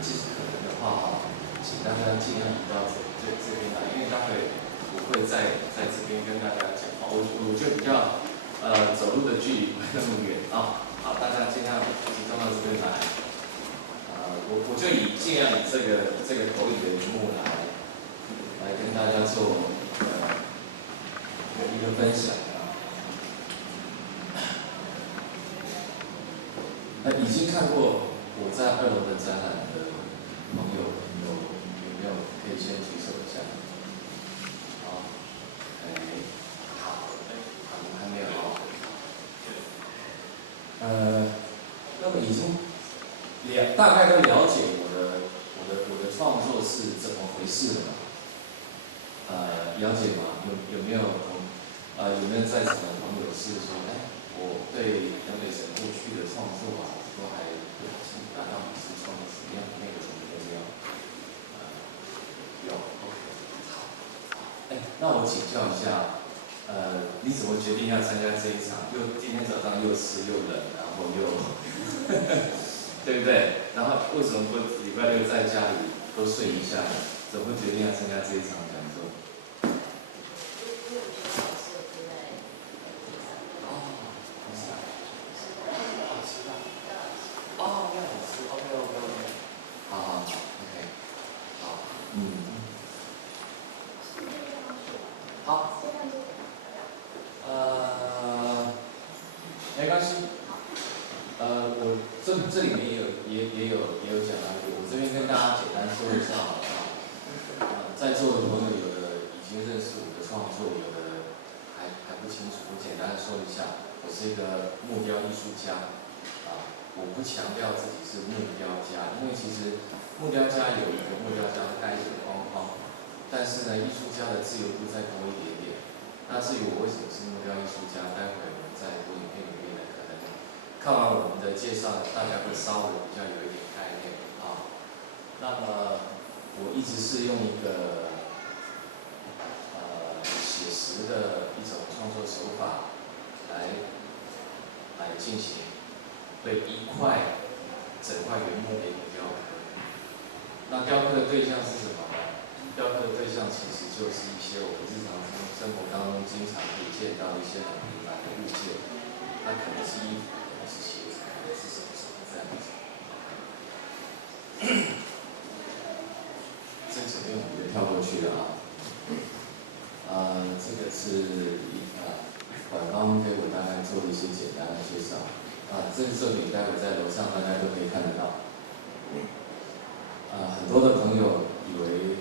其实可能的话请大家尽量移到这边来，因为待会我会在这边跟大家讲话，我就比较走路的距离不会那么远好，大家尽量集中到这边来。我就尽量以这个投影的荧幕来跟大家做一个分享已经看过我在2楼的展览的朋友有没有可以先举手一下？好，还没有那么已经大概都了解我的创作是怎么回事了嘛？了解吗？有没有在场的朋友是说，我对杨北辰过去的创作都还不太清楚，到底是创作什么样的内容都没有？有 ，OK， 好。那我请教一下，你怎么决定要参加这一场？今天早上又湿又冷，然后又对不对？然后为什么不礼拜6在家里多睡一下？怎么会决定要参加这一场讲座？没关系。我这里面也有讲到，我这边跟大家简单说一下好了在座的朋友有的已经认识我的创作，有的还不清楚。我简单的说一下，我是一个木雕艺术家我不强调自己是木雕家，因为其实木雕家有一个木雕家的概念框框，但是呢，艺术家的自由度再多一点点。那至于我为什么是木雕艺术家，待会我们在播影片里面可能看完我们的介绍，大家会稍微比较有一点概念那么我一直是用一个写实的一种创作手法来进行对整块原木的一个雕刻。那雕刻的对象是什么呢？雕刻的对象其实就是一些我们日常生活当中经常可以见到一些很平凡的物件，它可能是衣服，可能是鞋子，可能是什么这样子。这前面我们就跳过去了这个是馆方给我大概做了一些简单的介绍这个作品待会在楼上大家都可以看得到。很多的朋友以为，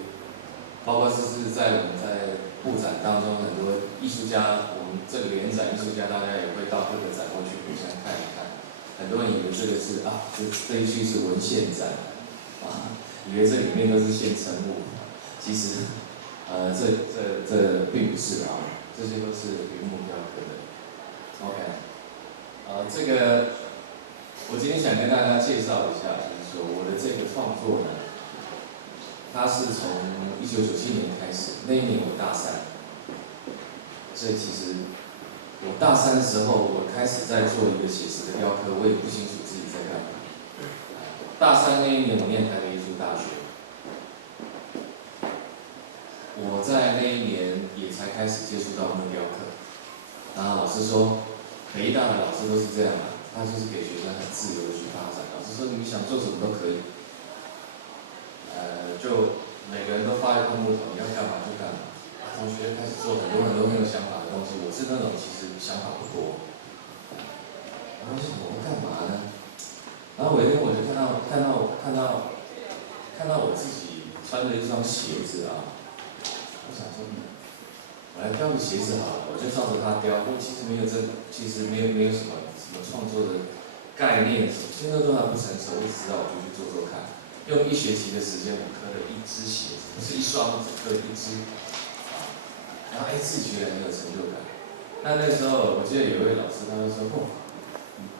包括是在我们在布展当中，很多艺术家，我们这个联展艺术家，大家也会到各个展会去互相看一看。很多人以为这个是这一区是文献展以为这里面都是现成物，其实这并不是这些都是原木雕刻的。OK，这个我今天想跟大家介绍一下，就是说我的这个创作呢，它是从1997年开始，那一年我大3，所以其实我大3的时候，我开始在做一个写实的雕刻，我也不清楚自己在干嘛。大3那一年我念台北艺术大学，我在那一年也才开始接触到木雕刻。老师说，北艺大的老师都是这样他就是给学生很自由的去发展。老师说你想做什么都可以，就每个人都发一块木头，你要干嘛就干嘛。同学开始做很多没有想法的东西，我是那种其实想法不多。然后想我干嘛呢？然后有一天我就看到我自己穿着一双鞋子我想说，我来雕个鞋子好了，我就照着它雕。不过其实没有什么创作的概念，现在都还不成熟，我只知道我就去做看。用1学期的时间，我刻了1只鞋子，不是1双，只刻了1只然后自己觉得很有成就感。那时候我记得有一位老师，他就说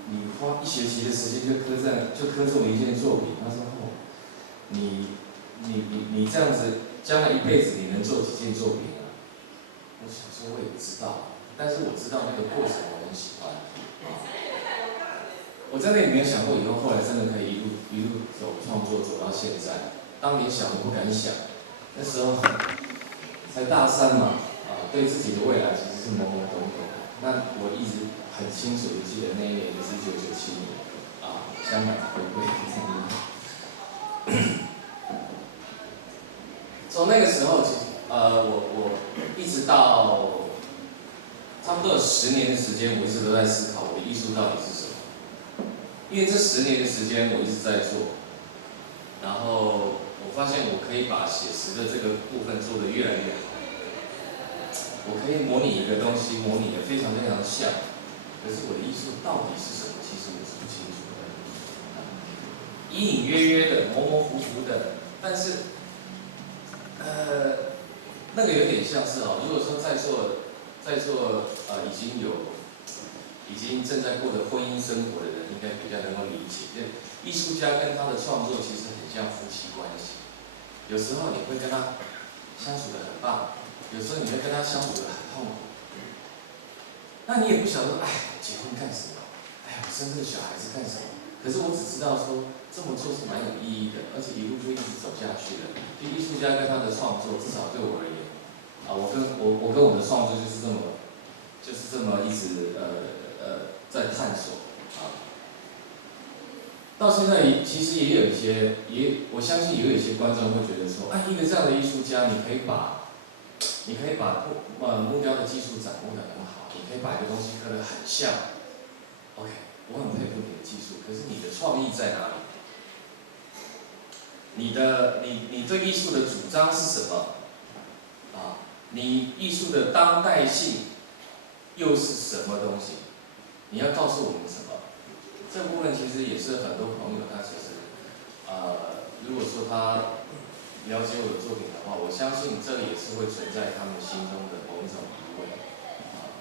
你花1学期的时间就刻这么一件作品，他说你这样子，将来一辈子你能做几件作品我想说我也不知道，但是我知道那个过程我很喜欢我在那里没有想过以后来真的可以路走创作走到现在，当年想都不敢想，那时候才大三嘛，对自己的未来其实是懵懵懂懂。那我一直很清楚的记得那一年是1997年，香港回归的那一年。从那个时候，我一直到差不多有10年的时间，我一直都在思考我的艺术到底是什么。因为这10年的时间我一直在做，然后我发现我可以把写实的这个部分做得越来越好。我可以模拟一个东西，模拟的非常非常像，可是我的艺术到底是什么，其实我是不清楚的，隐隐约约的，模模糊糊的，但是，那个有点像是如果说在座已经正在过着婚姻生活的人，应该比较能够理解，艺术家跟他的创作其实很像夫妻关系，有时候你会跟他相处得很棒。有时候你会跟他相处得很痛苦，那你也不晓得说，结婚干什么？我生这个小孩子干什么？可是我只知道说，这么做是蛮有意义的，而且一路就一直走下去了。就艺术家跟他的创作，至少对我而言，我跟我的创作就是这么一直在探索到现在其实也有一些，我相信也有一些观众会觉得说，一个这样的艺术家，你可以把木雕的技术掌握得很好，你可以把一个东西刻得很像。OK， 我很佩服你的技术，可是你的创意在哪里？你对艺术的主张是什么？你艺术的当代性又是什么东西？你要告诉我们什么？这部分其实也是很多朋友他其实，如果说他了解我的作品的话，我相信这也是会存在他们心中的某一种疑问。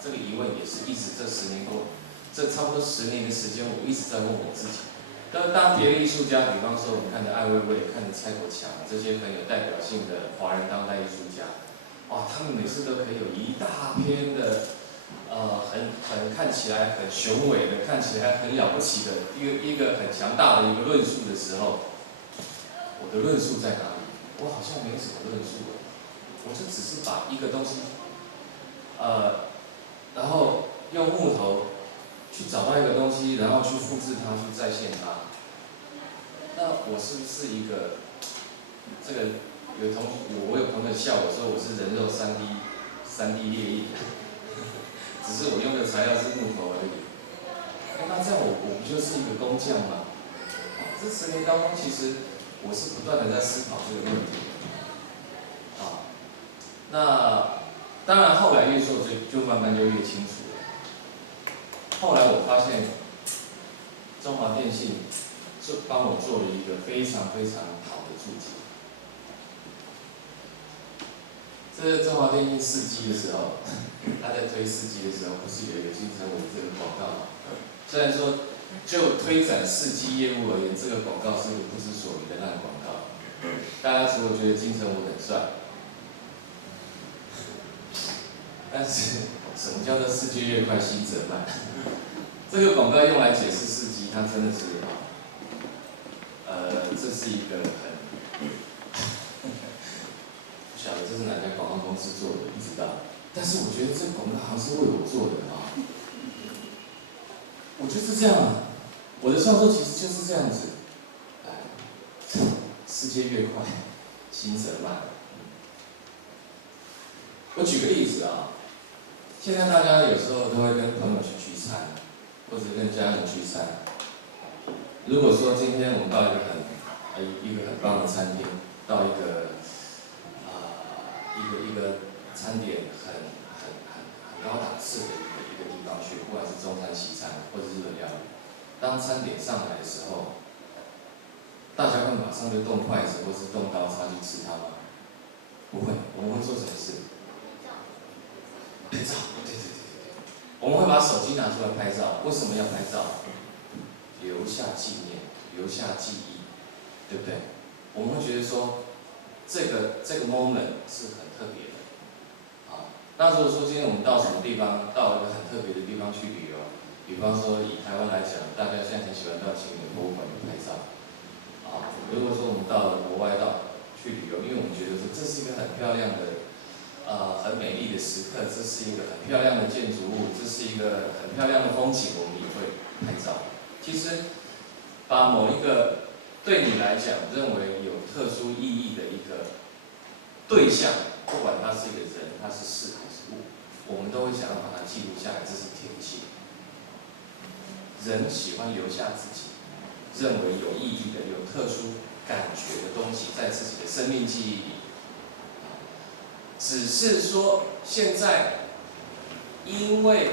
这个疑问也是一直这10年多，这差不多10年的时间，我一直在问我自己。当别的艺术家，比方说我们看着艾薇薇、看着蔡国强这些很有代表性的华人当代艺术家，他们每次都可以有一大篇的，很看起来很雄伟的，看起来很了不起的一个很强大的一个论述的时候，我的论述在哪里？我好像没什么论述了，我就只是把一个东西，然后用木头去找到一个东西，然后去复制它，去再现它。那我是不是一个这个我有朋友笑我说我是人肉3D 列印，只是我用的材料是木头而已。那这样我不就是一个工匠吗？这10年当中，其实我是不断的在思考这个问题。那当然后来越做就慢慢就越清楚了。后来我发现，中华电信就帮我做了一个非常非常好的注解。这中华电信4G 的时候，他在推4G 的时候，不是有一个金城武这个广告吗？虽然说就推展4G 业务而言，这个广告是个不知所云的烂广告。大家除了觉得金城武很帅，但是什么叫做世界越快心则慢？这个广告用来解释4G，它真的是这是一个很不晓得这是哪家广告公司做的，不知道。但是我觉得这个广告好像是为我做的我觉得是这样我的创作其实就是这样子。世界越快，心则慢。我举个例子现在大家有时候都会跟朋友去聚餐，或者跟家人聚餐。如果说今天我们到一个很棒的餐厅，到一个餐点很高档次的一个地方去，不管是中餐、西餐或者日本料理，当餐点上来的时候，大家会马上就动筷子或是动刀叉去吃它吗？不会，我们会做什么事？拍照，对，我们会把手机拿出来拍照。为什么要拍照？留下纪念，留下记忆，对不对？我们会觉得说，这个 moment 是很特别的。那如果说今天我们到什么地方，到一个很特别的地方去旅游，比方说以台湾来讲，大家现在很喜欢到青年博物馆去拍照。啊，如果说我们到了国外去旅游，因为我们觉得说这是一个很漂亮的。很美丽的时刻，这是一个很漂亮的建筑物，这是一个很漂亮的风景，我们也会拍照。其实，把某一个对你来讲认为有特殊意义的一个对象，不管他是一个人，他是事还是物，我们都会想要把它记录下来，这是天性。人喜欢留下自己认为有意义的、有特殊感觉的东西，在自己的生命记忆里。只是说，现在因为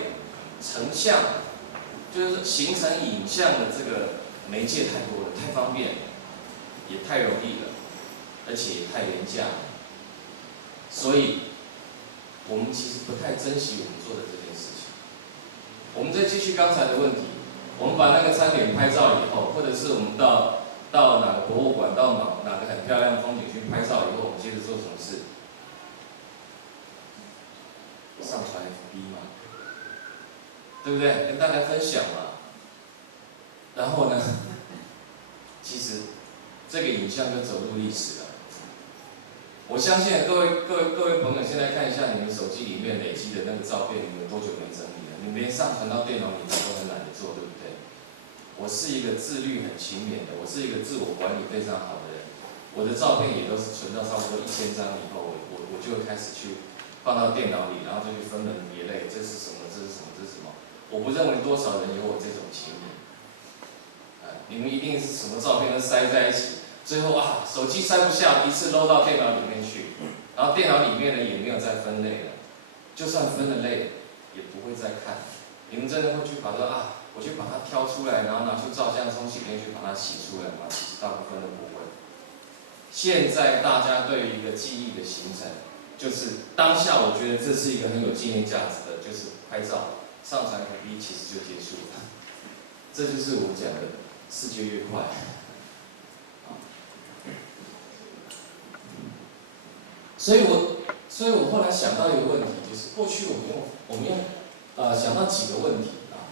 成像，就是形成影像的这个媒介太多了，太方便了，也太容易了，而且也太廉价了，所以我们其实不太珍惜我们做的这件事情。我们再继续刚才的问题，我们把那个餐点拍照以后，或者是我们到哪个博物馆，到哪个很漂亮的风景区拍照以后，我们接着做什么事？上传 FB 嘛，对不对？跟大家分享嘛。然后呢，其实这个影像就走入历史了。我相信各位朋友，现在看一下你们手机里面累积的那个照片，你们多久没整理了？你们连上传到电脑里面都很懒得做，对不对？我是一个自律很勤勉的，我是一个自我管理非常好的人。我的照片也都是存到差不多1000张以后，我就会开始去放到电脑里，然后就去分门别类，这是什么，这是什么，这是什么。我不认为多少人有我这种勤勉。你们一定是什么照片都塞在一起，最后手机塞不下，一次搂到电脑里面去，然后电脑里面呢也没有再分类了，就算分了类，也不会再看。你们真的会去把它我去把它挑出来，然后拿出照相冲洗店去把它洗出来吗？其实大部分都不会。现在大家对于一个记忆的形成，就是当下我觉得这是一个很有纪念价值的，就是拍照上传 FB 其实就结束了。这就是我讲的世界越快。所以我后来想到一个问题，就是过去我们用想到几个问题啊。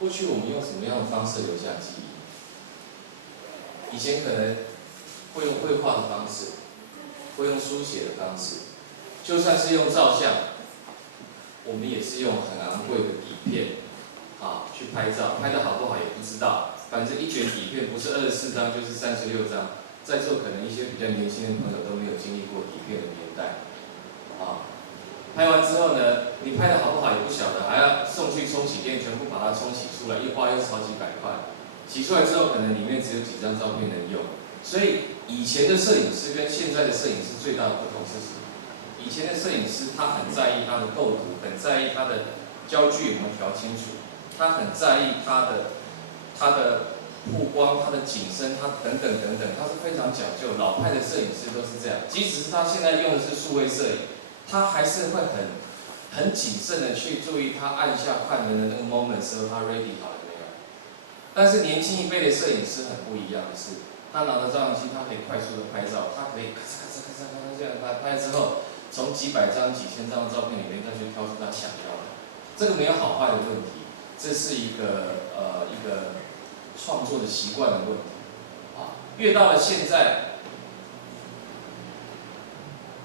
过去我们用什么样的方式留下记忆？以前可能会用绘画的方式，会用书写的方式，就算是用照相，我们也是用很昂贵的底片去拍照，拍得好不好也不知道，反正一卷底片不是24张就是36张。在座可能一些比较年轻的朋友都没有经历过底片的年代，拍完之后呢，你拍的好不好也不晓得，还要送去冲洗店全部把它冲洗出来，一花又是好几百块。洗出来之后，可能里面只有几张照片能用。所以以前的摄影师跟现在的摄影师最大的不同是什么？以前的摄影师他很在意他的构图，很在意他的焦距有没有调清楚，他很在意他的曝光、它的景深、它等等，它是非常讲究。老派的摄影师都是这样，即使是他现在用的是数位摄影，他还是会很谨慎的去注意他按下快门的那个 moment 时候，他 ready 好了没有。但是年轻一辈的摄影师很不一样的是，他拿着照相机，他可以快速的拍照，他可以咔嚓这样拍之后，从几百张、几千张的照片里面再去挑出他想要的。这个没有好坏的问题，这是一个创作的习惯的问题，越到了现在，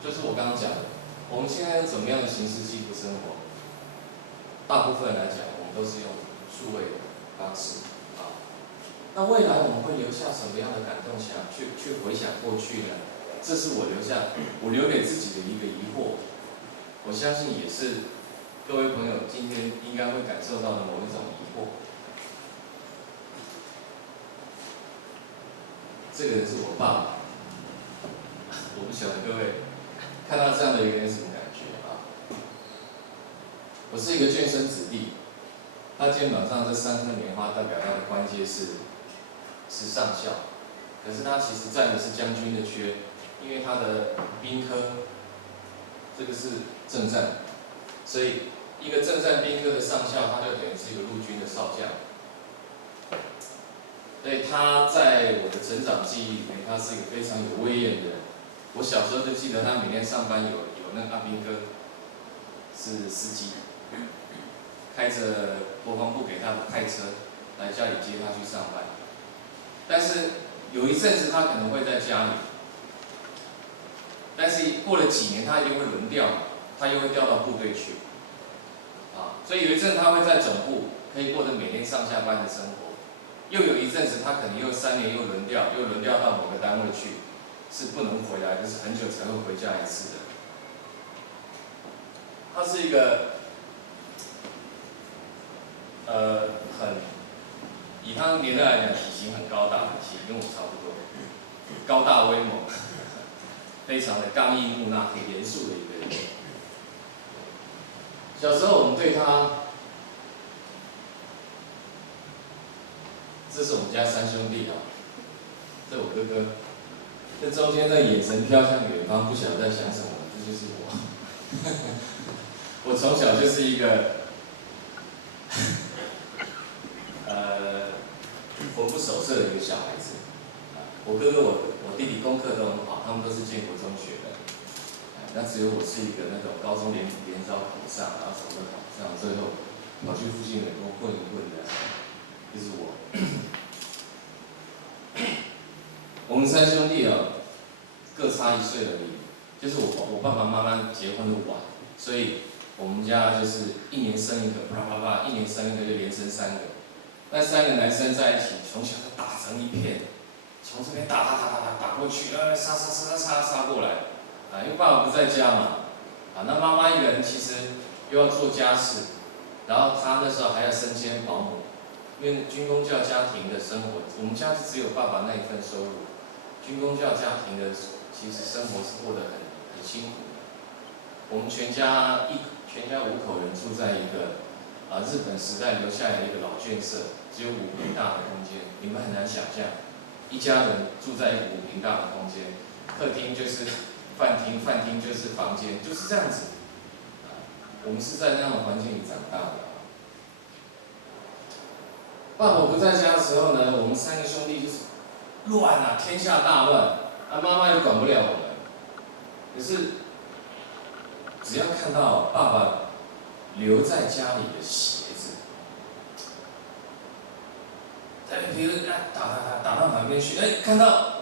就是我刚刚讲的，我们现在是怎么样的形式记录生活？大部分来讲，我们都是用数位的方式，那未来我们会留下什么样的感动想去回想过去呢？这是我留给自己的一个疑惑，我相信也是各位朋友今天应该会感受到的某一种疑惑。这个人是我爸爸，我不晓得各位看到这样的一个人什么感觉啊？我是一个眷村子弟，他肩膀上这3颗棉花代表他的官阶是上校，可是他其实站的是将军的缺，因为他的兵科这个是政战，所以一个政战兵科的上校，他就等于是一个陆军的少将。所以他在我的成长记忆里面，他是一个非常有威严的人。我小时候就记得他每天上班有那个阿兵哥是司机，开着国防部给他的派车来家里接他去上班。但是有一阵子他可能会在家里，但是过了几年他一定会轮调，他又会调到部队去，所以有一阵他会在总部可以过着每天上下班的生活，又有一阵子他可能又3年又轮调到某个单位去，是不能回来，就是很久才会回家一次的。他是一个以他的年代来讲，体型很高大，体型跟我差不多，高大威猛，非常的刚毅木讷、很严肃的一个人。小时候我们对他，这是我们家3兄弟啊，这我哥哥，这中间的眼神飘向远方，不晓得在想什么，这就是我。我从小就是一个魂不守舍的一个小孩子。我哥哥我弟弟功课都很好，他们都是建国中学的。那只有我是一个那种高中联招考不上，然后什么都考不上，最后跑去附近美国混一混的，就是我。我们3兄弟各差1岁而已，就是我爸爸妈妈结婚的晚，所以我们家就是1年生一个，啪啪啪，1年生一个就连生3个。那3个男生在一起，从小就打成一片，从这边打过去，杀过来，因为爸爸不在家嘛，那妈妈一个人其实又要做家事，然后他那时候还要身兼保姆，因为军公教家庭的生活，我们家就只有爸爸那一份收入，军公教家庭的其实生活是过得很辛苦的。我们全家5口人住在一个日本时代留下来的一个老眷舍，只有5平大的空间，你们很难想象，一家人住在一个5平大的空间，客厅就是饭厅，饭厅就是房间，就是这样子。我们是在那样的环境里长大的。爸爸不在家的时候呢，我们3个兄弟就是乱啊，天下大乱，妈妈也管不了我们。可是只要看到爸爸留在家里的鞋子，比如打到旁边去，看到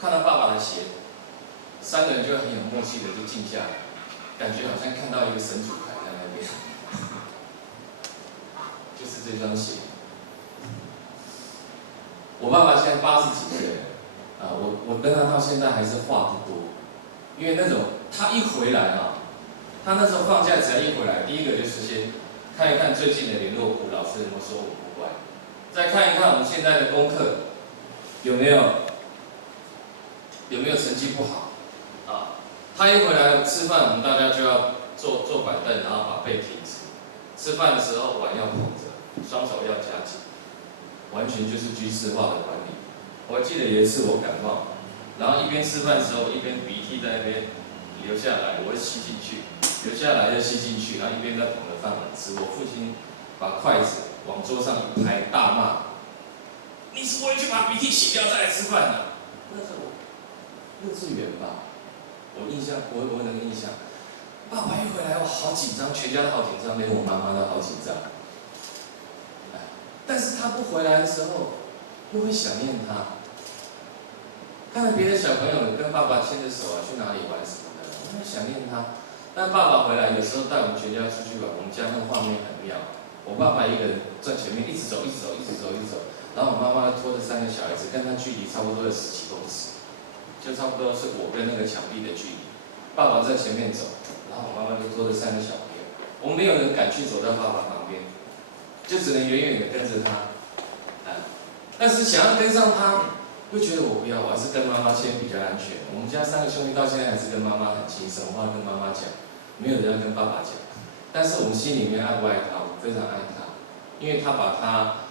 爸爸的鞋，3个人就很有默契的就静下来，感觉好像看到一个神主牌在那边，就是这双鞋。我爸爸现在80几岁了，我跟他到现在还是话不多，因为那种他一回来他那时候放假只要一回来，第一个就是先看一看最近的联络簿，老师有没有说我不乖，再看一看我们现在的功课有没有成绩不好，他一回来吃饭，我们大家就要坐板凳，然后把背挺直，吃饭的时候碗要捧着，双手要夹紧，完全就是军事化的管理。我记得有一次我感冒，然后一边吃饭的时候一边鼻涕在那边流下来，我会吸进去，流下来又吸进去，然后一边在捧着饭碗吃。我父亲把筷子往桌上一拍，大骂：“你是不会去把鼻涕洗掉再来吃饭的？”那是我幼稚园吧，我能印象。爸爸一回来，我好紧张，全家都好紧张，连我妈妈都好紧张。但是他不回来的时候，又会想念他。看到别的小朋友跟爸爸牵着手去哪里玩什么的，我会想念他。但爸爸回来，有时候带我们全家出去玩，我们家那个画面很妙。我爸爸一个人在前面一直走，然后我妈妈拖着3个小孩子，跟他距离差不多有10几公尺，就差不多是我跟那个墙壁的距离。爸爸在前面走，然后我妈妈就拖着3个小朋友，我们没有人敢去走到爸爸旁边，就只能远远的跟着他。但是想要跟上他，又觉得我不要，我还是跟妈妈先比较安全。我们家3个兄弟到现在还是跟妈妈很亲，什么话跟妈妈讲，没有人要跟爸爸讲。但是我们心里面爱不爱他？我们非常爱他，因为他把他，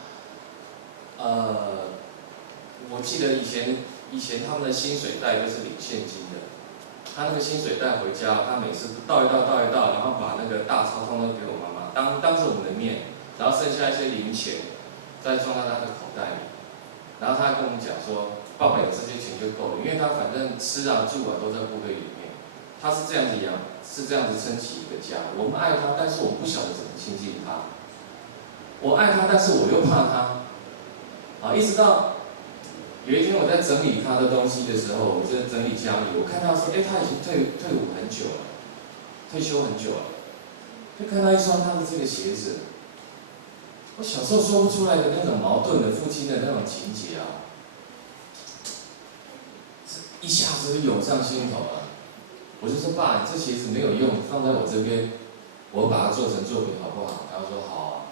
我记得以前他们的薪水袋都是领现金的，他那个薪水袋回家，他每次倒一倒，然后把那个大钞通通给我妈妈，当着我们的面，然后剩下一些零钱，再装到他的口袋里。然后他还跟我们讲说，爸爸有这些钱就够了，因为他反正吃啊住啊都在部队里面，他是这样子养，是这样子撑起一个家。我们爱他，但是我们不晓得怎么亲近他。我爱他，但是我又怕他。一直到有一天我在整理他的东西的时候，我在整理家里，我看到说，他已经退伍很久了，退休很久了，就看到一双他的这个鞋子，我小时候说不出来的那种矛盾的父亲的那种情节啊，一下子就涌上心头了。我就说爸，你这鞋子没有用，放在我这边，我把它做成作品好不好？然后说好啊，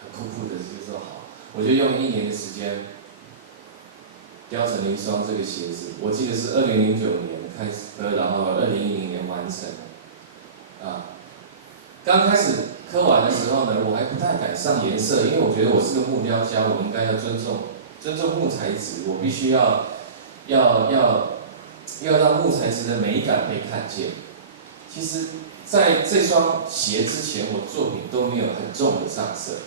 很酷酷的就说好，我就用1年的时间雕成了一双这个鞋子。我记得是2009年开始刻，然后2010年完成。刚开始刻完的时候呢，我还不太敢上颜色，因为我觉得我是个木雕家，我应该要尊重木材质，我必须要让木材质的美感被看见。其实，在这双鞋之前，我作品都没有很重的上色，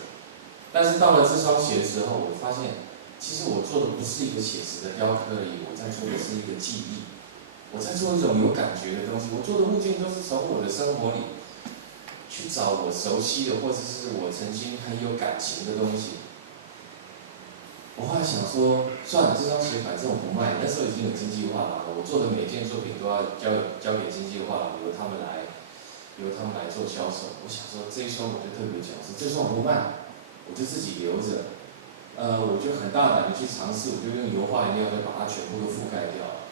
但是到了这双鞋之后，我发现，其实我做的不是一个写实的雕刻而已，我在做的是一个记忆，我在做一种有感觉的东西。我做的物件都是从我的生活里去找我熟悉的，或者是我曾经很有感情的东西。我后来想说，算了，这双鞋反正我不卖，那时候已经有经纪化了，我做的每件作品都要交给经纪化，由他们来做销售。我想说这一双我就特别讲是，这双我不卖，我就自己留着。我就很大胆的去尝试，我就用油画颜料就把它全部都覆盖掉。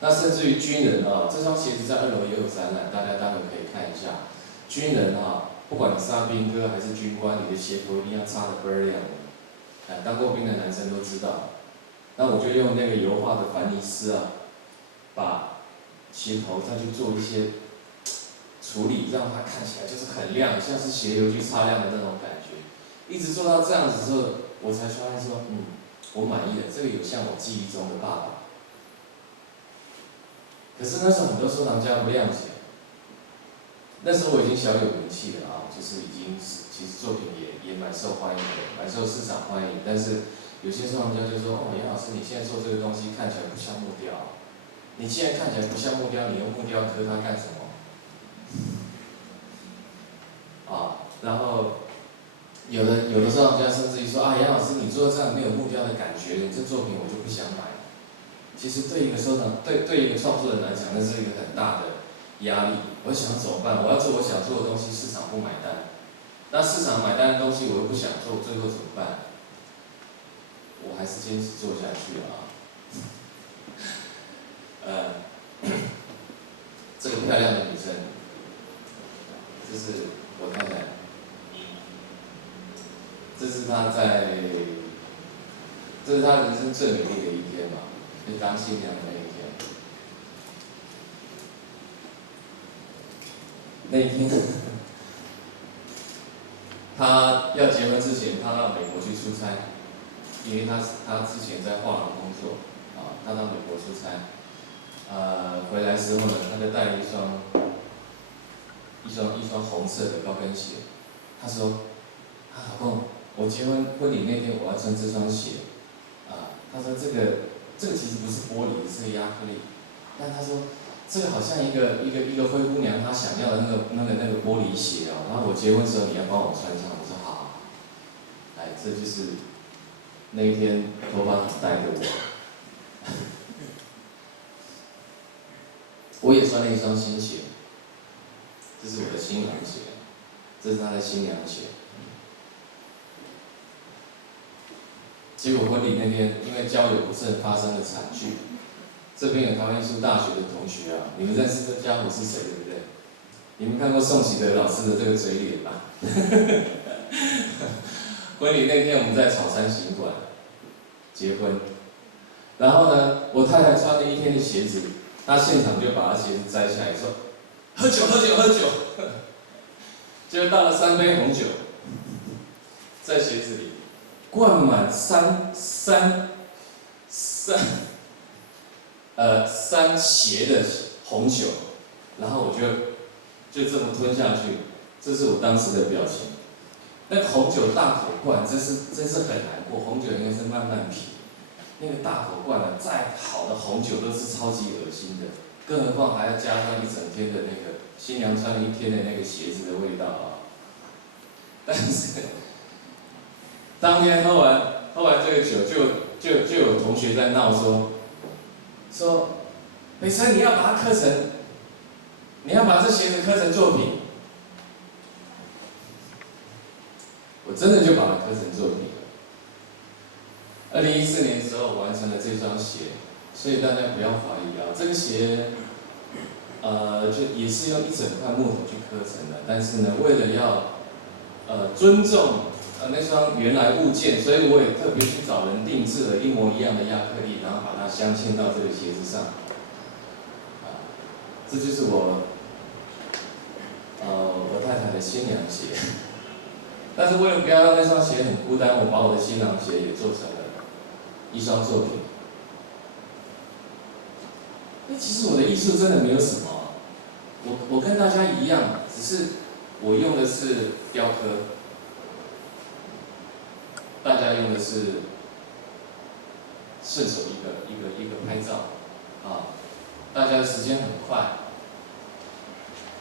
那甚至于军人啊，这双鞋子在2楼也有展览，大家待会可以看一下。军人啊，不管你是阿兵哥还是军官，你的鞋头一定要擦得倍儿亮。当过兵的男生都知道。那我就用那个油画的凡尼斯啊，把鞋头再去做一些处理，让它看起来就是很亮，像是鞋油去擦亮的那种感觉。一直做到这样子之后，我才发现说，我满意了，这个有像我记忆中的爸爸。可是那时候很多收藏家不谅解，那时候我已经小有名气了啊，就是已经其实作品也蛮受欢迎的，蛮受市场欢迎。但是有些收藏家就说，杨老师你现在做这个东西看起来不像木雕，你现在看起来不像木雕，你用木雕刻它干什么？然后有的收藏家甚至于说，杨老师你做这样没有木雕的感觉，你这作品我就不想买。其实对一个对一个创作人来讲，那是一个很大的压力。我想怎么办？我要做我想做的东西，市场不买单。那市场买单的东西我又不想做，最后怎么办？我还是坚持做下去了啊。这个漂亮的女生，这是我太太，这是她人生最美丽的一天吧，就当新娘的那一天。那一天，她要结婚之前，她到美国去出差，因为她之前在画廊工作，她到美国出差，回来时候呢，她就带了一双红色的高跟鞋。她说：“老公，我结婚婚礼那天我要穿这双鞋。”她说这个其实不是玻璃，是亚克力，但她说这个好像一个灰姑娘她想要的那个玻璃鞋啊，然后我结婚时候你要帮我穿上。我说好。这就是那一天头发很呆的我。我也穿了一双新鞋，这是我的新郎鞋，这是他的新娘鞋。结果婚礼那天，因为交友不慎发生了惨剧。这边有台湾艺术大学的同学啊，你们认识这家伙是谁对不对？你们看过宋启德老师的这个嘴脸吧？婚礼那天我们在草山行馆结婚，然后呢，我太太穿了一天的鞋子，她现场就把她鞋子摘下来说：“喝酒，喝酒，喝酒。”结果倒了3杯红酒，在鞋子里灌满3鞋的红酒，然后我就这么吞下去，这是我当时的表情。那个红酒大口灌，真是很难过。红酒应该是慢慢品，那个大口灌了，再好的红酒都是超级恶心的，更何况还要加上一整天的那个新娘穿了1天的那个鞋子的味道啊。但是当天喝完这个酒，就就有同学在闹说，北辰你要把它刻成，你要把这鞋子刻成作品。我真的就把它刻成作品了。2014年的时候完成了这双鞋，所以大家不要怀疑啊，这个鞋，就也是用一整块木头去刻成的，但是呢，为了要尊重那双原来物件，所以我也特别去找人定制了一模一样的亚克力，然后把它镶嵌到这个鞋子上。这就是我太太的新娘鞋。但是为了不要让那双鞋很孤单，我把我的新郎鞋也做成了一双作品。其实我的艺术真的没有什么，我跟大家一样，只是我用的是雕刻，大家用的是顺手一个拍照，大家的时间很快，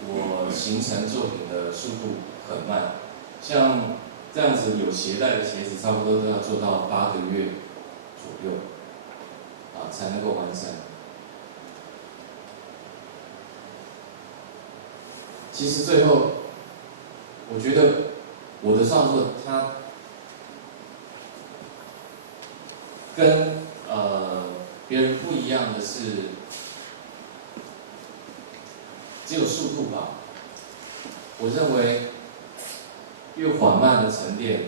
我形成作品的速度很慢。像这样子有鞋带的鞋子，差不多都要做到8个月左右，才能够完成。其实最后，我觉得我的创作它跟别人不一样的是，只有速度吧。我认为越缓慢的沉淀，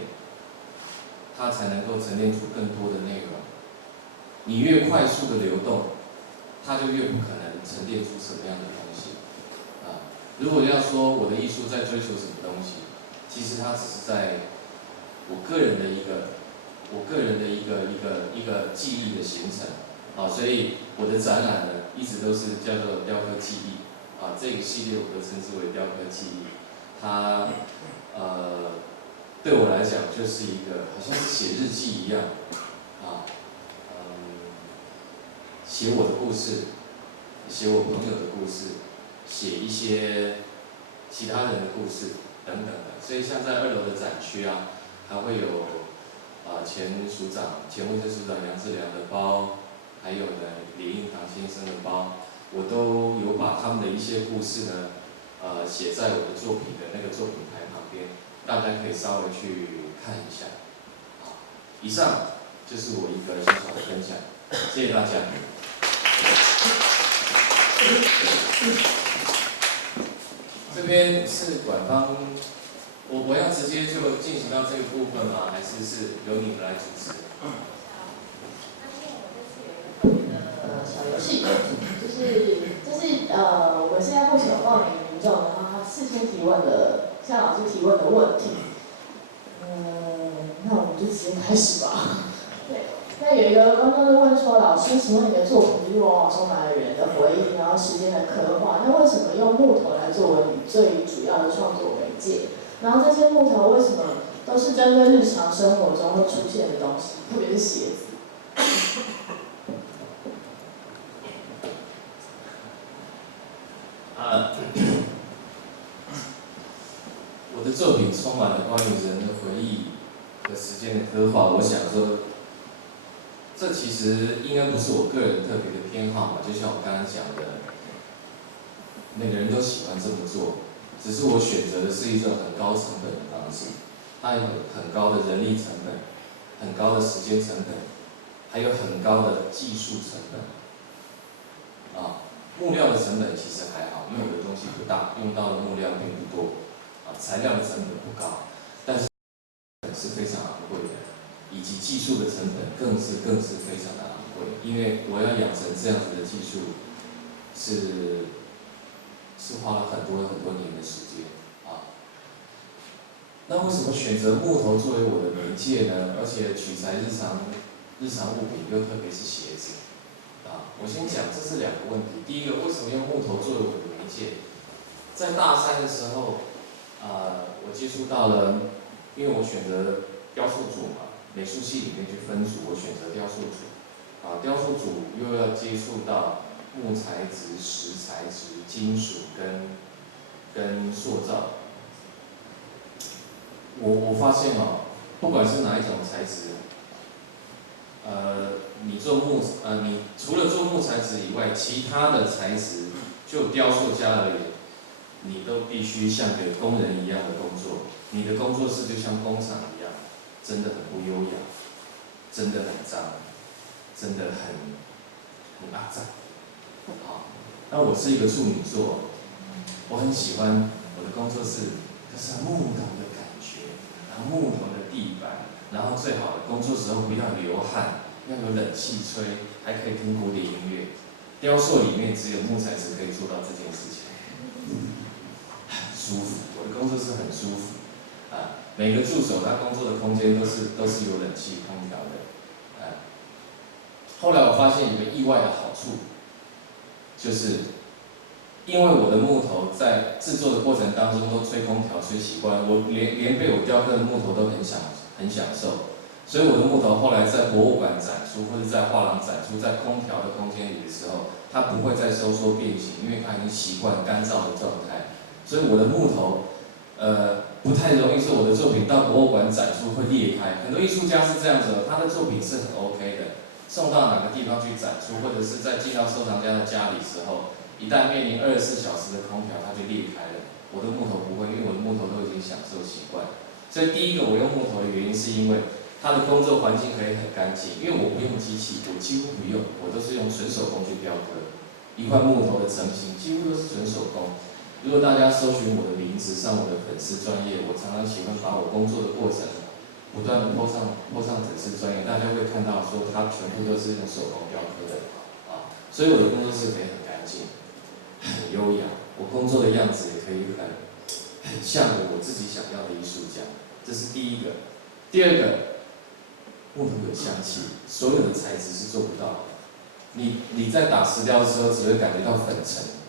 它才能够沉淀出更多的内容。你越快速的流动，它就越不可能沉淀出什么样的东西。如果要说我的艺术在追求什么东西，其实它只是在我个人的一个记忆的形成。所以我的展览呢，一直都是叫做雕刻记忆。这个系列我都称之为雕刻记忆。它对我来讲就是一个好像是写日记一样，写我的故事，写我朋友的故事，写一些其他人的故事等等的。所以像在2楼的展区还会有前卫生署长杨志良的包，还有呢李应堂先生的包，我都有把他们的一些故事呢，写在我的作品的那个作品台旁边，大家可以稍微去看一下。以上就是我一个小小的分享，谢谢大家。这边是馆方，我要直接就进行到这个部分吗？还是由你们来主持？小游戏，我们现在目前有报名的民众，然后他事先提问的，向老师提问的问题。那我们就直接开始吧。对，那有一个观众就问说，老师，请问你的作品就是往往充满了人的回忆，然后时间的刻画，那为什么用木头来作为你最主要的创作媒介？然后这些木头为什么都是针对日常生活中会出现的东西，特别是鞋子？我的作品充满了关于人的回忆和时间的刻画。我想说，这其实应该不是我个人特别的偏好嘛，就像我刚刚讲的，每个人都喜欢这么做，只是我选择的是一种很高成本的方式，它有很高的人力成本，很高的时间成本，还有很高的技术成本。木料的成本其实还好，因为我的东西不大，用到的木料并不多，材料的成本不高，但是是非常昂贵的，以及技术的成本更是非常的昂贵，因为我要养成这样子的技术，是花了很多年的时间。那为什么选择木头作为我的媒介呢？而且取材日常物品，又特别是鞋子。我先讲，这是2个问题。第一个，为什么用木头作为我的媒介？在大3的时候，我接触到了，因为我选择雕塑组嘛，美术系里面去分组，我选择雕塑组。雕塑组又要接触到木材质、石材质、金属跟塑造。我发现不管是哪一种材质，你除了做木材质以外，其他的材质，就雕塑家而言，你都必须像个工人一样的工作。你的工作室就像工厂一样，真的很不优雅，真的很脏，真的很肮脏。好，那我是一个处女座，我很喜欢我的工作室，就是木头的感觉，然后木头的地板，然后最好的工作时候不要流汗，要有冷气吹，还可以听古典音乐。雕塑里面只有木材质可以做到这件事情，很舒服。我的工作室很舒服，每个助手他工作的空间都是有冷气空调的，后来我发现有个意外的好处，就是因为我的木头在制作的过程当中都吹空调吹习惯，我连被我雕刻的木头都很享受，所以我的木头后来在博物馆展出或者在画廊展出，在空调的空间里的时候，它不会再收缩变形，因为它已经习惯干燥的状态，所以我的木头不太容易说我的作品到博物馆展出会裂开。很多艺术家是这样子的，他的作品是很 OK 的，送到哪个地方去展出，或者是在进到收藏家的家里时候，一旦面临24小时的空调，它就裂开了。我的木头不会，因为我的木头都已经享受习惯。所以第一个我用木头的原因是因为它的工作环境可以很干净，因为我不用机器，我几乎不用，我都是用纯手工去雕刻。一块木头的成型几乎都是纯手工。如果大家搜寻我的名字，上我的粉丝专页，我常常喜欢把我工作的过程不断的po上粉丝专页，大家会看到说它全部都是用手工雕刻的所以我的工作室可以很干净，很优雅，我工作的样子也可以很像我自己想要的艺术家，这是第一个。第二个，木头有香气，所有的材质是做不到的。你在打石雕的时候，只会感觉到粉尘，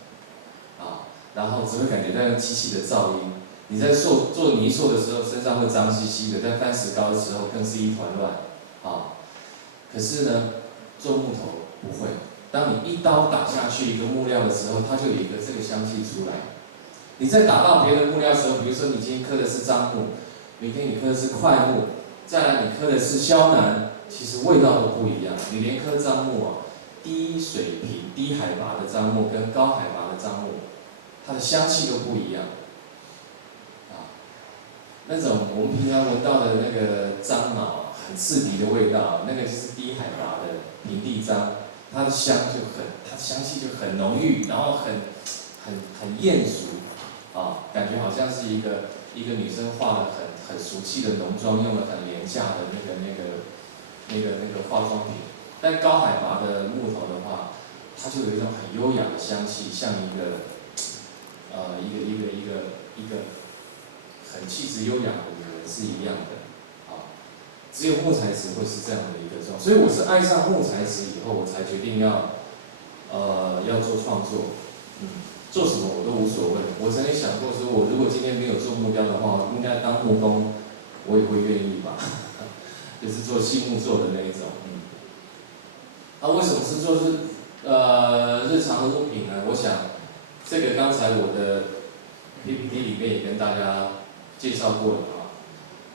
然后只会感觉到用机器的噪音。你在做泥塑的时候，身上会脏兮兮的；在翻石膏的时候，更是一团乱，可是呢，做木头不会。当你一刀打下去一个木料的时候，它就有一个这个香气出来。你在打到别的木料的时候，比如说你今天刻的是樟木，明天你刻的是块木，再来你刻的是肖楠，其实味道都不一样。你连刻樟木低水平、低海拔的樟木跟高海拔的樟木，它的香气都不一样。那种我们平常闻到的那个樟脑，很刺鼻的味道，那个就是低海拔的平地樟，它的香气就很浓郁，然后很艳俗，感觉好像是一个女生化了很俗气的浓妆，用了很廉价的那个化妆品。但高海拔的木头的话，它就有一种很优雅的香气，像一个很气质优雅的女人是一样的，只有木材质会是这样的一个状态。所以我是爱上木材质以后，我才决定要做创作，做什么我都无所谓。我曾经想过说，我如果今天没有做木雕的话，应该当木工，我也会愿意吧，就是做细木做的那一种，为什么是做日常的物品呢？我想这个刚才我的 PPT 里面也跟大家介绍过了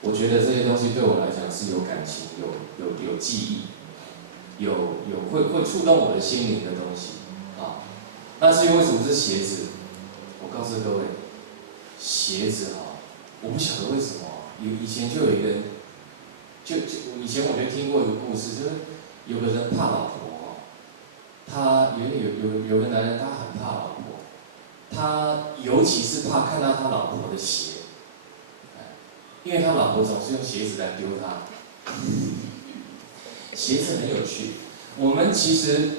我觉得这些东西对我来讲是有感情、有记忆、会触动我的心灵的东西那至于为什么是鞋子，我告诉各位，鞋子我不晓得为什么以前就有一个人，以前我就听过一个故事，就是有个人怕老婆他有个男人他很怕老婆，他尤其是怕看到他老婆的鞋，因为他老婆总是用鞋子来丢他。鞋子很有趣，我们其实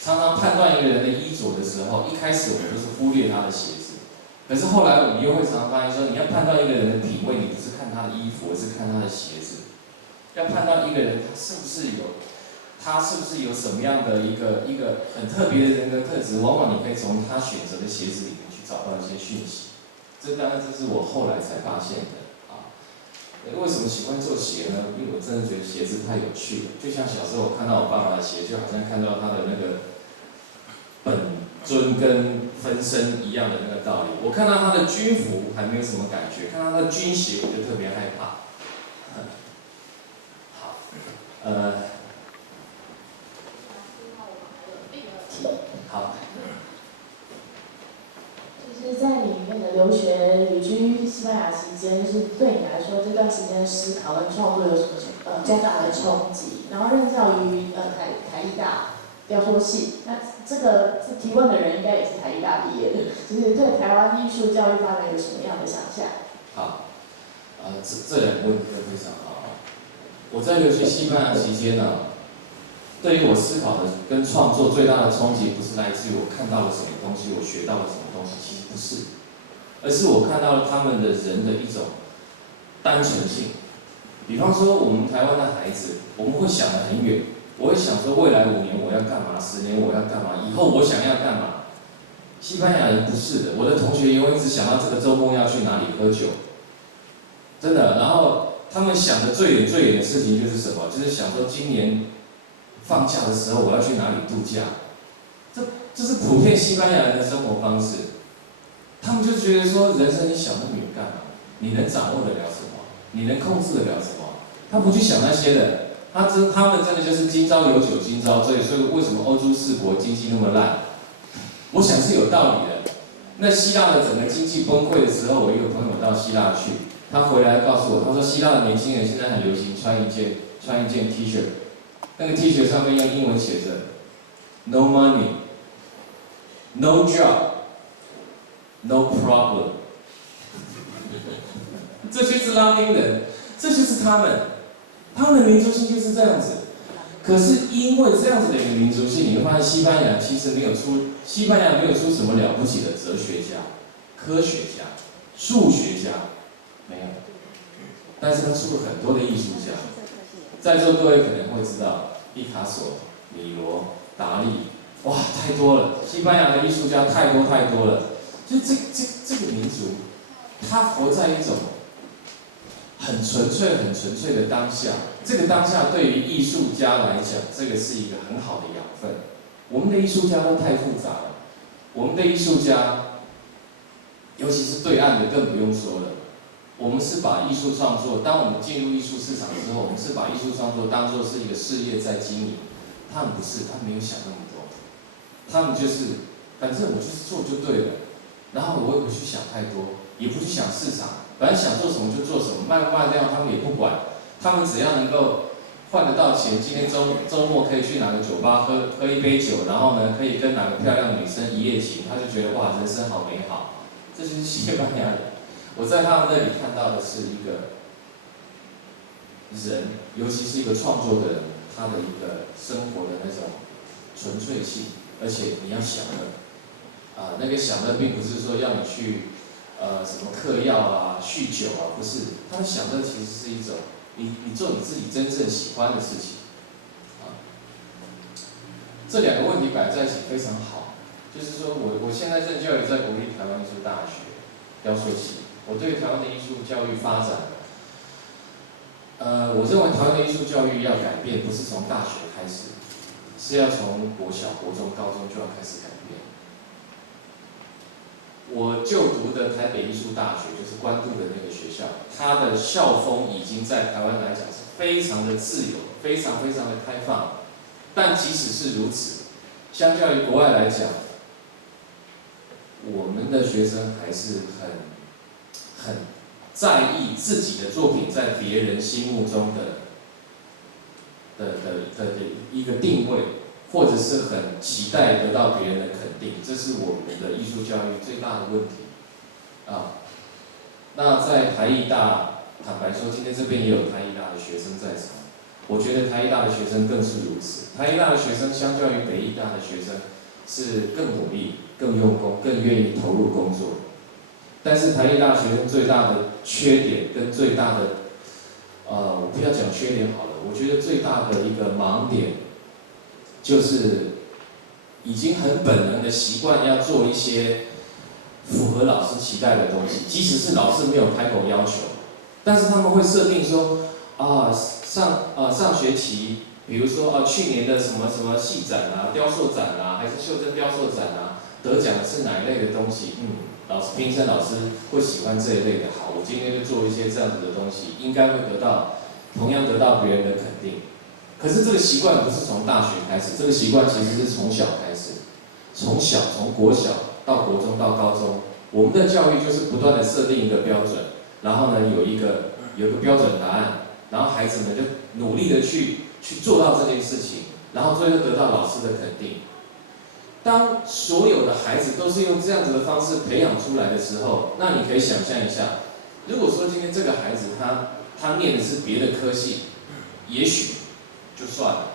常常判断一个人的衣着的时候，一开始我们都是忽略他的鞋子，可是后来我们又会常常发现说，你要判断一个人的品味，你不是看他的衣服，而是看他的鞋子。要判断一个人他是不是有什么样的一个很特别的人格特质，往往你可以从他选择的鞋子里面去找到一些讯息。这当然这是我后来才发现的为什么喜欢做鞋呢？因为我真的觉得鞋子太有趣了，就像小时候我看到我爸爸的鞋，就好像看到他的那个本尊跟分身一样的那个道理。我看到他的军服还没有什么感觉，看到他的军鞋我就特别害怕。好，段时间思考跟创作有什么重大的冲击？然后任教于台艺大雕塑系，那这个提问的人应该也是台艺大毕业的，就是对台湾艺术教育发展有什么样的想象？好，这两个问题都非常好。我在留学西班牙期间呢，对于我思考的跟创作最大的冲击，不是来自于我看到了什么东西，我学到了什么东西，其实不是，而是我看到了他们的人的一种单纯性。比方说，我们台湾的孩子，我们会想得很远，我会想说未来5年我要干嘛，10年我要干嘛，以后我想要干嘛。西班牙人不是的，我的同学永远只想到这个周末要去哪里喝酒，真的。然后他们想的最远最远的事情就是什么？就是想说今年放假的时候我要去哪里度假。这是普遍西班牙人的生活方式。他们就觉得说，人生你想那么远干嘛？你能掌握得了什么？你能控制得了什么？他不去想那些的。他们真的就是今朝有酒今朝醉，所以为什么欧洲4国经济那么烂？我想是有道理的。那希腊的整个经济崩溃的时候，我一个朋友到希腊去，他回来告诉我，他说希腊的年轻人现在很流行穿一件 T 恤，那个 T 恤上面用英文写着 No money, no job, no problem。这些是拉丁人，这就是他们的民族性就是这样子。可是因为这样子的一个民族性，你会发现西班牙没有出什么了不起的哲学家、科学家、数学家，没有。但是他出了很多的艺术家，在座各位可能会知道，毕卡索、米罗、达利，哇，太多了！西班牙的艺术家太多了。就这个民族，他活在一种很纯粹的当下。这个当下对于艺术家来讲，这个是一个很好的养分。我们的艺术家都太复杂了，我们的艺术家，尤其是对岸的更不用说了。我们是把艺术创作，当我们进入艺术市场之后，我们是把艺术创作当作是一个事业在经营。他们不是，他们没有想那么多，他们就是反正我就是做就对了，然后我也不去想太多，也不去想市场，反正想做什么就做什么，卖不卖掉他们也不管，他们只要能够换得到钱，今天周末可以去哪个酒吧喝一杯酒，然后呢可以跟哪个漂亮的女生一夜情，他就觉得哇人生好美好。这就是西班牙人。我在他们那里看到的是一个人，尤其是一个创作的人，他的一个生活的那种纯粹性，而且你要享乐，那个享乐并不是说要你去什么嗑药啊、酗酒啊，不是，他的享乐其实是一种你做你自己真正喜欢的事情，这两个问题摆在一起非常好，就是说我现在任教也在国立台湾艺术大学雕塑系。我对台湾的艺术教育发展，我认为台湾的艺术教育要改变，不是从大学开始，是要从国小、国中、高中就要开始改变。我就读的台北艺术大学，就是关渡的那个学校，它的校风已经在台湾来讲是非常的自由，非常的开放。但即使是如此，相较于国外来讲，我们的学生还是很在意自己的作品在别人心目中的一个定位，或者是很期待得到别人的肯定，这是我们的艺术教育最大的问题。那在台艺大，坦白说，今天这边也有台艺大的学生在场，我觉得台艺大的学生更是如此。台艺大的学生相较于北艺大的学生是更努力、更用功、更愿意投入工作。但是台艺大学生最大的缺点跟最大的，我不要讲缺点好了，我觉得最大的一个盲点，就是已经很本能的习惯要做一些符合老师期待的东西，即使是老师没有开口要求，但是他们会设定说，上学期，比如说去年的什么什么戏展啊、雕塑展啊，还是袖珍雕塑展啊，得奖的是哪一类的东西？评审老师会喜欢这一类的。好，我今天就做一些这样子的东西，应该会同样得到别人的肯定。可是这个习惯不是从大学开始，这个习惯其实是从小开始，从国小到国中到高中，我们的教育就是不断的设定一个标准，然后呢有一个有个标准答案，然后孩子们就努力的去做到这件事情，然后最后得到老师的肯定。当所有的孩子都是用这样子的方式培养出来的时候，那你可以想象一下，如果说今天这个孩子他念的是别的科系，也许就算了，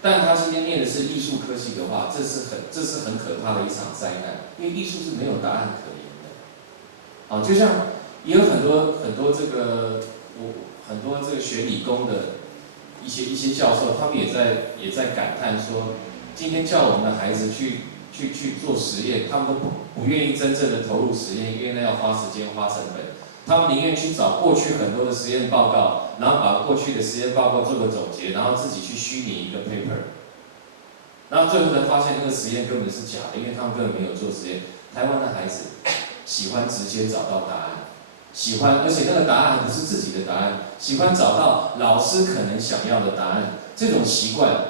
但他今天念的是艺术科系的话，这是很可怕的一场灾难，因为艺术是没有答案可言的。就像也有很多这个很多这个学理工的一些教授，他们也在感叹说，今天叫我们的孩子去做实验，他们都不愿意真正的投入实验，因为那要花时间花成本。他们宁愿去找过去很多的实验报告，然后把过去的实验报告做个总结，然后自己去虚拟一个 paper， 然后最后才发现那个实验根本是假的，因为他们根本没有做实验。台湾的孩子喜欢直接找到答案，而且那个答案不是自己的答案，喜欢找到老师可能想要的答案。这种习惯，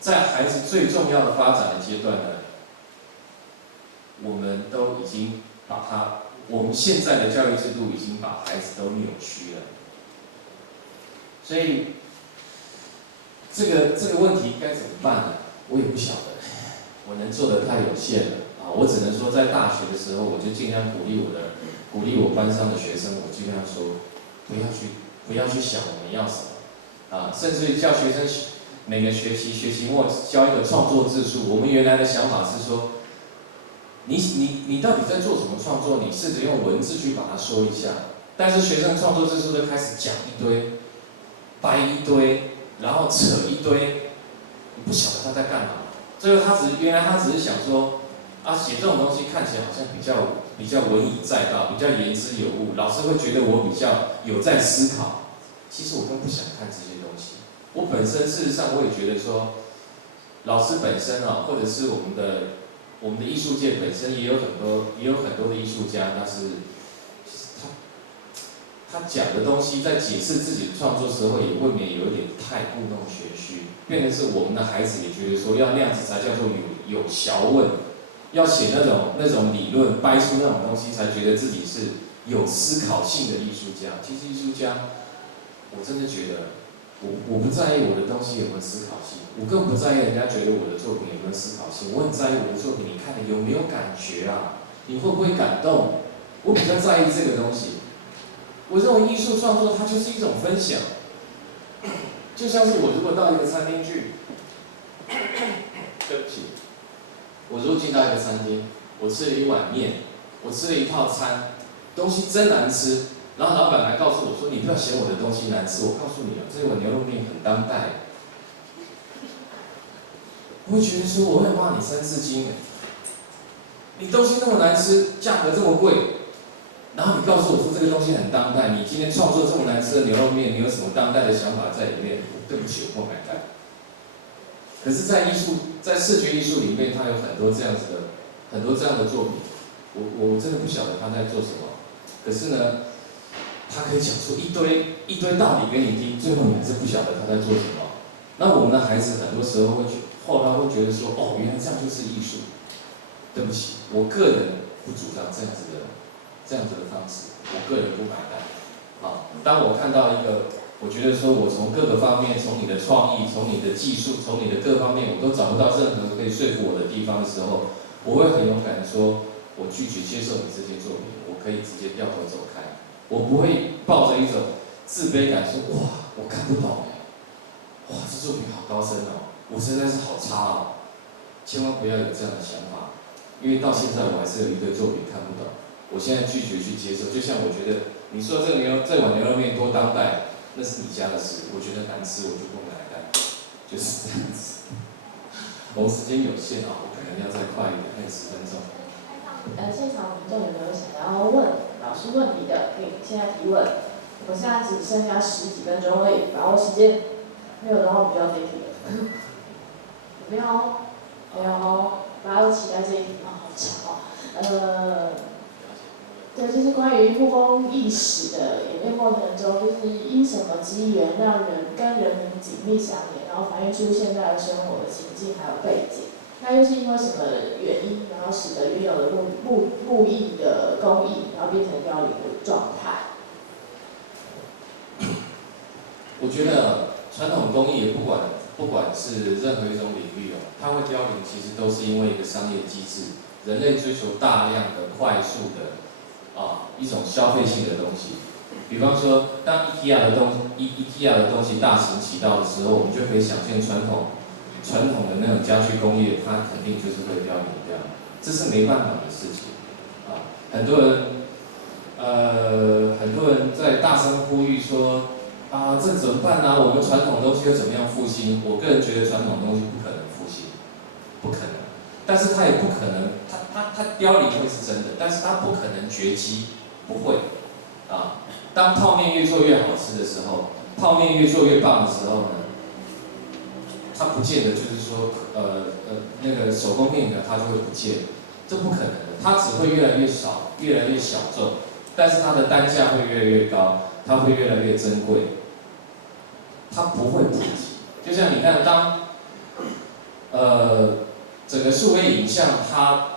在孩子最重要的发展的阶段呢，我们都已经我们现在的教育制度已经把孩子都扭曲了。所以这个问题该怎么办呢？我也不晓得，我能做的太有限了啊！我只能说，在大学的时候，我就尽量鼓励我班上的学生，我尽量说，不要去想我们要什么啊，甚至于叫学生每个学期末教一个创作字数。我们原来的想法是说，你到底在做什么创作？你试着用文字去把它说一下。但是学生创作字数就开始讲一堆，掰一堆，然后扯一堆，你不晓得他在干嘛。最后原来他只是想说，写这种东西看起来好像比较文以载道，比较言之有物，老师会觉得我比较有在思考。其实我更不想看这些东西。我本身事实上我也觉得说，老师本身或者是我们的艺术界本身也有很多的艺术家，但是他讲的东西在解释自己的创作时候，也未免有一点太故弄玄虚，变成是我们的孩子也觉得说要那样子才叫做有学问，要写那种理论，掰出那种东西，才觉得自己是有思考性的艺术家。其实艺术家，我真的觉得，我不在意我的东西有没有思考性，我更不在意人家觉得我的作品有没有思考性。我很在意我的作品，你看了有没有感觉啊？你会不会感动？我比较在意这个东西。我认为艺术创作它就是一种分享，就像是我如果到一个餐厅去，对不起，我如果进到一个餐厅，我吃了一碗面，我吃了一套餐，东西真难吃，然后老板来告诉我说：“你不要嫌我的东西难吃，我告诉你这碗牛肉面很当代。”我会觉得说我会骂你3、4斤，你东西那么难吃，价格这么贵。然后你告诉我说这个东西很当代，你今天创作这么难吃的牛肉面，你有什么当代的想法在里面？对不起，我不敢干。可是，在视觉艺术里面，它有很多这样的作品，我真的不晓得他在做什么。可是呢，他可以讲出一堆道理给你听，最后你还是不晓得他在做什么。那我们的孩子很多时候后来会觉得说，哦，原来这样就是艺术。对不起，我个人不主张这样子的方式，我个人不买单。好，当我看到一个，我觉得说我从各个方面，从你的创意，从你的技术，从你的各方面，我都找不到任何可以说服我的地方的时候，我会很勇敢的说，我拒绝接受你这些作品，我可以直接掉头走开。我不会抱着一种自卑感说，哇，我看不懂哇，这作品好高深哦，我实在是好差哦。千万不要有这样的想法。因为到现在我还是有一堆作品看不懂，我现在拒绝去接受。就像我觉得你说这碗牛肉面多当代，那是你家的事，我觉得难吃我就不买单，就是这样子。我们时间有限我可能要再快一点，还有10分钟。现场民众有没有想要问老师问题的，可以现在提问。我们现在只剩下10几分钟而已，把握时间。没有的话，我们就要这一题了。有没有？没有。大家都期待这一题好长对，就是关于木工艺史的演变过程中，就是因什么机缘让人跟人民紧密相连，然后反映出现在的生活的情境还有背景。那又是因为什么原因，然后使得原有的木艺的工艺，然后变成凋零的状态？我觉得传统工艺不管是任何一种领域哦，它会凋零，其实都是因为一个商业机制，人类追求大量的快速的一种消费性的东西。比方说，当 IKEA 的东西大行其道的时候，我们就可以想象传统的那种家居工业，它肯定就是会凋零掉，这是没办法的事情啊。很多人在大声呼吁说这怎么办啊？我们传统东西要怎么样复兴？我个人觉得传统东西不可能复兴，不可能。但是它也不可能，它凋零会是真的，但是它不可能绝迹，不会啊。当泡面越做越好吃的时候，泡面越做越棒的时候呢，它不见得就是说那个手工面的它就会不见，这不可能的，它只会越来越少，越来越小众，但是它的单价会越来越高，它会越来越珍贵，它不会普及。就像你看，当整个数位影像它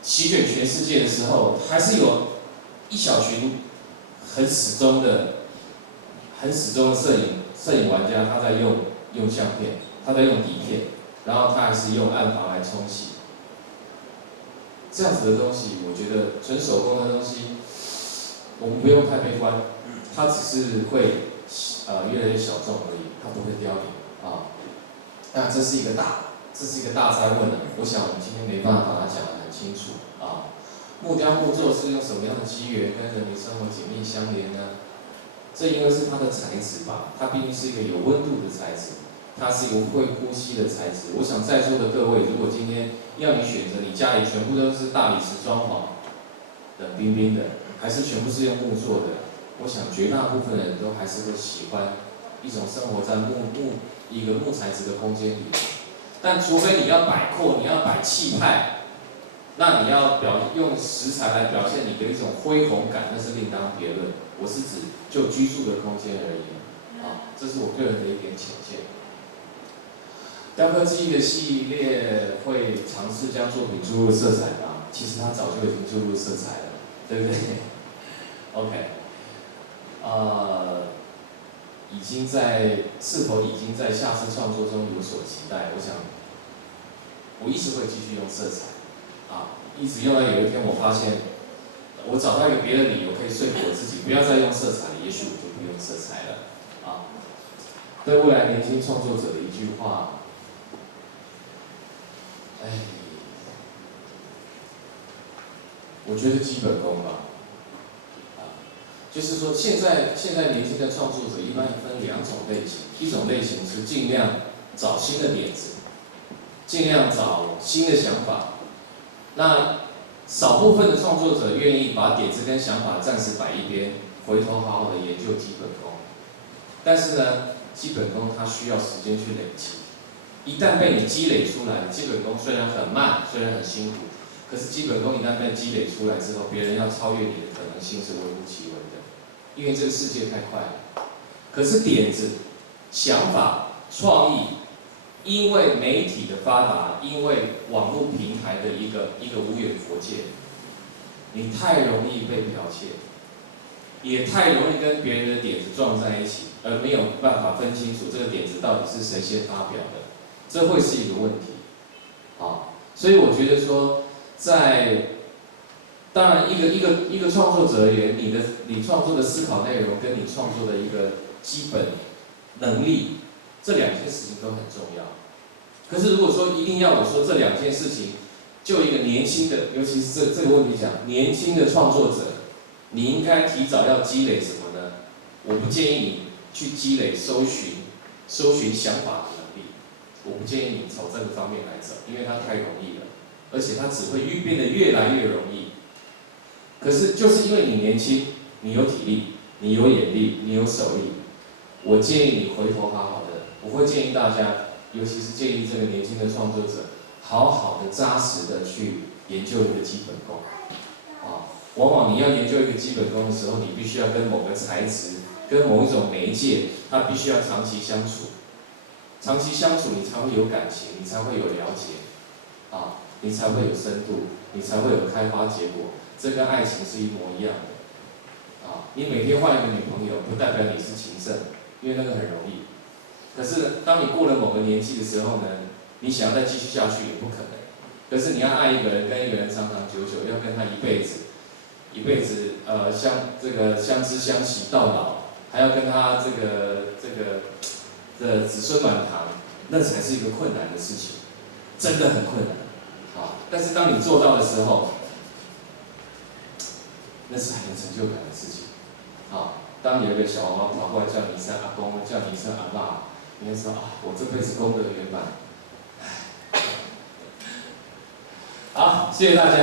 席卷全世界的时候，还是有一小群很始终的摄影玩家，他在用相片，他在用底片，然后他还是用暗房来冲洗。这样子的东西，我觉得纯手工的东西，我们不用太悲观，它只是会越来越小众而已，它不会凋零啊。那这是一个大灾问了，我想我们今天没办法把它讲得很清楚啊。木雕木作是用什么样的机缘跟人民生活紧密相连呢？这因为是它的材质吧，它毕竟是一个有温度的材质，它是一个会呼吸的材质。我想在座的各位，如果今天要你选择，你家里全部都是大理石装潢，冷冰冰的，还是全部是用木做的？我想绝大部分人都还是会喜欢一种生活在一个木材质的空间里。但除非你要摆阔，你要摆气派。那你要用食材来表现你的一种恢宏感，那是另当别论。我是指就居住的空间而已，这是我个人的一点浅见。雕刻技艺的系列会尝试将作品注入色彩吗？其实它早就已经注入色彩了，对不对？OK， 是否已经在下次创作中有所期待？我想，我一直会继续用色彩。一直用到有一天，我发现我找到一个别的理由可以说服我自己，不要再用色彩了，也许我就不用色彩了。对未来年轻创作者的一句话，我觉得基本功吧。就是说现在年轻的创作者一般分两种类型，一种类型是尽量找新的点子，尽量找新的想法。那少部分的创作者愿意把点子跟想法暂时摆一边，回头好好的研究基本功。但是呢，基本功它需要时间去累积。一旦被你积累出来，基本功虽然很慢，虽然很辛苦，可是基本功一旦被积累出来之后，别人要超越你的可能性是微乎其微的，因为这个世界太快了。可是点子、想法、创意。因为媒体的发达，因为网络平台的一个无远弗届，你太容易被剽窃，也太容易跟别人的点子撞在一起，而没有办法分清楚这个点子到底是谁先发表的，这会是一个问题。所以我觉得说，当然一个创作者而言，你创作的思考内容跟你创作的一个基本能力。这两件事情都很重要。可是如果说一定要我说这两件事情，就一个年轻的，尤其是这个问题讲，年轻的创作者，你应该提早要积累什么呢？我不建议你去积累搜寻想法的能力，我不建议你朝这个方面来走，因为它太容易了，而且它只会变得越来越容易。可是就是因为你年轻，你有体力，你有眼力，你有手力，我建议你回头好好的。我会建议大家，尤其是建议这个年轻的创作者，好好的扎实的去研究一个基本功。往往你要研究一个基本功的时候，你必须要跟某个材质、跟某一种媒介，它必须要长期相处。长期相处，你才会有感情，你才会有了解，你才会有深度，你才会有开花结果。这跟爱情是一模一样的。你每天换一个女朋友，不代表你是情圣。因为那个很容易。可是当你过了某个年纪的时候呢，你想要再继续下去也不可能。可是你要爱一个人，跟一个人长长久久，要跟他一辈子，相知相惜到老，还要跟他子孙满堂，那才是一个困难的事情，真的很困难。好，但是当你做到的时候，那是很有成就感的事情。好，当有一个小娃娃跑过来叫你一声阿公，叫你一声阿嬷，你会说啊，我这辈子功德圆满。好，谢谢大家。